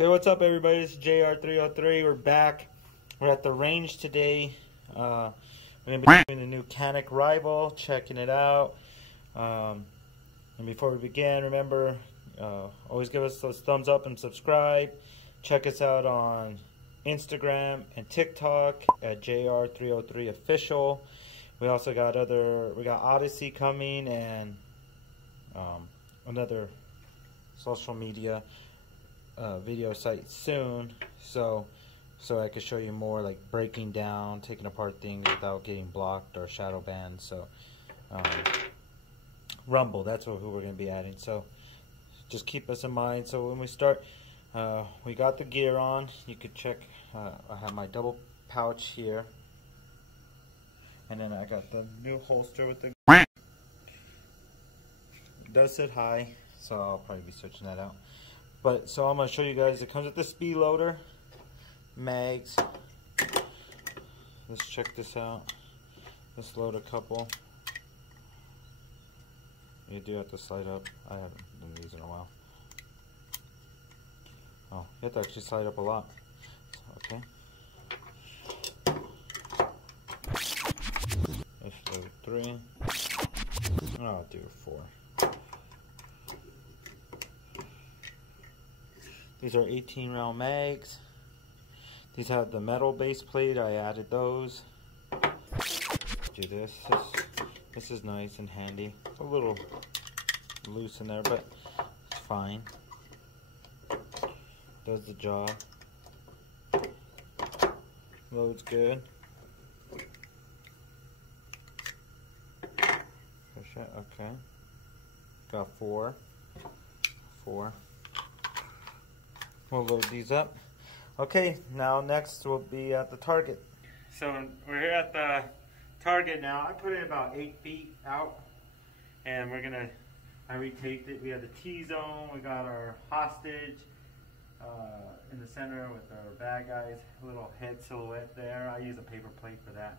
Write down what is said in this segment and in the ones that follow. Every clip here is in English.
Okay, what's up everybody? It's JR303. We're back. We're at the range today. We're going to be doing the new Canik Rival, checking it out. And before we begin, remember, always give us those thumbs up and subscribe. Check us out on Instagram and TikTok at JR303official. We also got we got Odyssey coming and another social media video site soon, so I could show you more, like breaking down, taking apart things without getting blocked or shadow banned. So Rumble, that's who we're going to be adding, so just keep us in mind. So when we start, we got the gear on. You could check, I have my double pouch here, and then I got the new holster with the, it does sit high, so I'll probably be switching that out. But so I'm going to show you guys, it comes with the speed loader, mags. Let's check this out. Let's load a couple. You do have to slide up. I haven't done these in a while. Oh, you have to actually slide up a lot. Okay. Let's load 3. I'll do 4. These are 18 round mags. These have the metal base plate. I added those. Do this. This is nice and handy. It's a little loose in there, but it's fine. Does the job. Loads good. Push it. Okay. Got 4. We'll load these up. Okay, now next we'll be at the target. So we're here at the target now. I put it about 8 feet out, and I retaped it. We have the T-zone, we got our hostage in the center with our bad guys, little head silhouette there. I use a paper plate for that.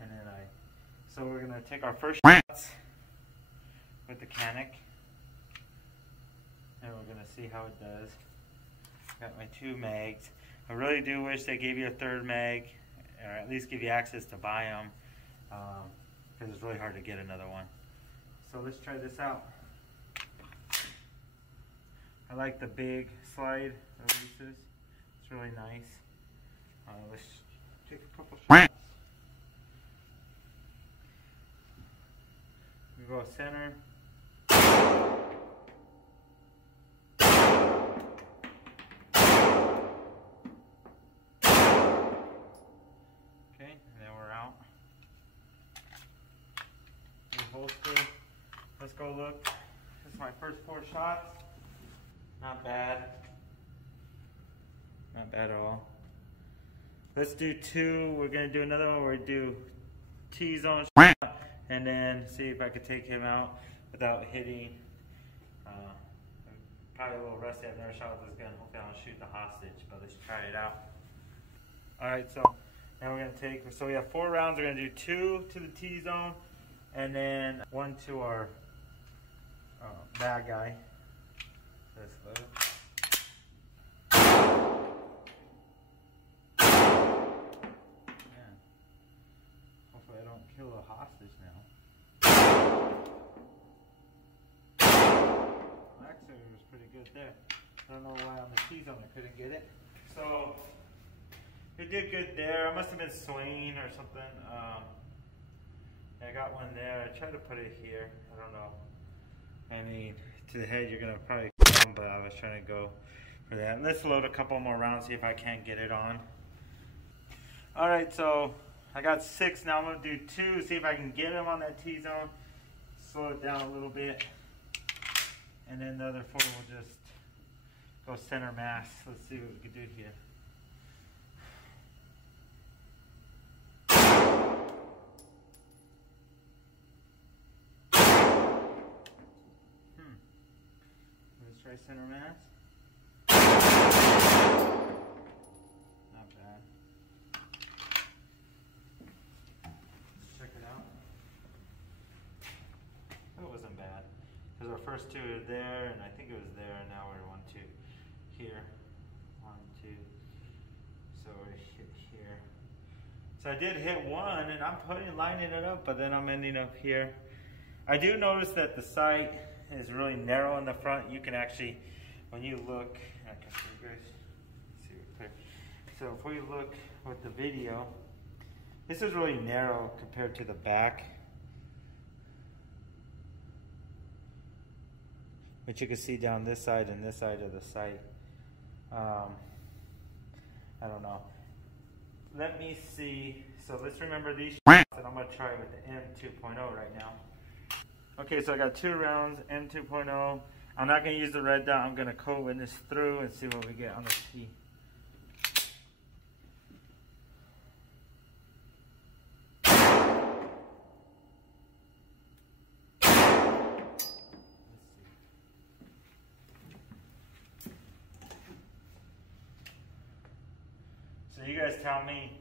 And then so we're gonna take our first shots with the Canik, and we're gonna see how it does. Got my 2 mags. I really do wish they gave you a 3rd mag, or at least give you access to buy them, because it's really hard to get another one. So let's try this out. I like the big slide releases. It's really nice. Let's take a couple shots. We go center. Holster. Let's go look. This is my first 4 shots. Not bad. Not bad at all. Let's do 2. We're going to do another one where we do T-zone shot, and then see if I could take him out without hitting. Probably a little rusty. I've never shot with this gun. Hopefully I don't shoot the hostage, but let's try it out. Alright, so now we're going to take, so we have 4 rounds. We're going to do 2 to the T-zone, and then 1 to our bad guy. Let's load it. Man, hopefully I don't kill a hostage now. Well, actually, it was pretty good there. I don't know why on the T-zone I couldn't get it. So it did good there. I must have been swinging or something. I got one there. I tried to put it here. I don't know. I mean, to the head, you're going to probably come, but I was trying to go for that. Let's load a couple more rounds, see if I can't get it on. Alright, so I got 6. Now I'm going to do 2, see if I can get him on that T-zone. Slow it down a little bit. And then the other 4 will just go center mass. Let's see what we can do here. Try center mass. Not bad. Let's check it out. It wasn't bad. Because our first 2 are there, and I think it was there, and now we're 1, 2 here. So I hit here. So I did hit one, and I'm lining it up, but then I'm ending up here. I do notice that the sight is really narrow in the front. You can actually, when you look, I can show you guys, see it clear. So if we look with the video, this is really narrow compared to the back. But you can see down this side and this side of the sight. I don't know. Let me see. So let's remember these shots, and I'm going to try with the M2.0 right now. Okay, so I got 2 rounds, M2.0. I'm not going to use the red dot. I'm going to co-win this through and see what we get on the T. So you guys tell me.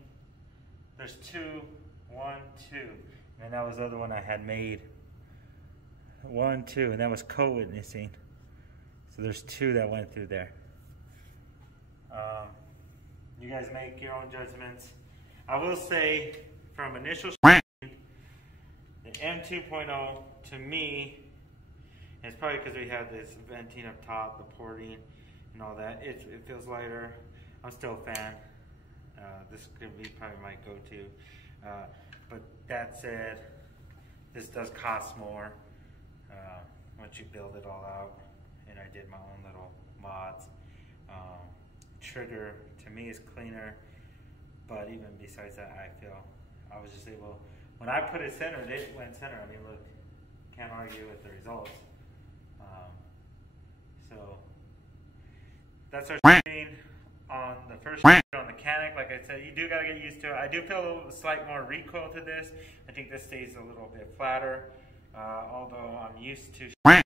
There's 2, 1, 2, and that was the other one I had made. 1, 2, and that was co-witnessing. So there's 2 that went through there. You guys make your own judgments. I will say, from initial the M2.0 to me, and it's probably because we have this venting up top, the porting, and all that. It feels lighter. I'm still a fan. This could be probably my go-to. But that said, this does cost more once you build it all out. And I did my own little mods. Trigger to me is cleaner, but even besides that, I was just able, when I put it centered, it went center. I mean, look, can't argue with the results. So that's our screen on the first on the Canik. Like I said, you do gotta get used to it. I do feel a little slight more recoil to this. I think this stays a little bit flatter, although I'm used to the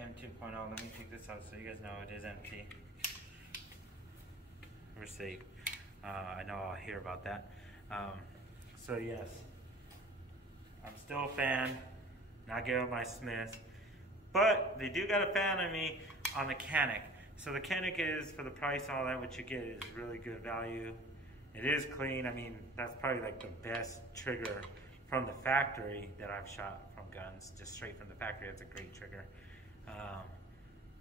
M2.0. Let me take this out so you guys know it is empty. We're safe. I know I'll hear about that. So yes, I'm still a fan. Not giving my Smiths, but they do got a fan of me on the Canik. So the Canik is, for the price, all that, what you get is really good value. It is clean. I mean, that's probably like the best trigger from the factory that I've shot from guns, just straight from the factory. It's a great trigger.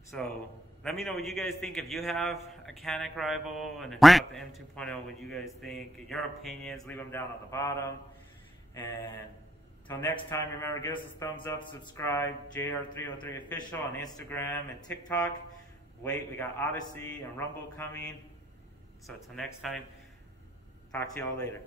So let me know what you guys think. If you have a Canik rival and about the M2.0, what you guys think, your opinions, leave them down on the bottom. And till next time, remember, give us a thumbs up, subscribe, JR303 Official on Instagram and TikTok. Wait, we got Odyssey and Rumble coming. So till next time, talk to y'all later.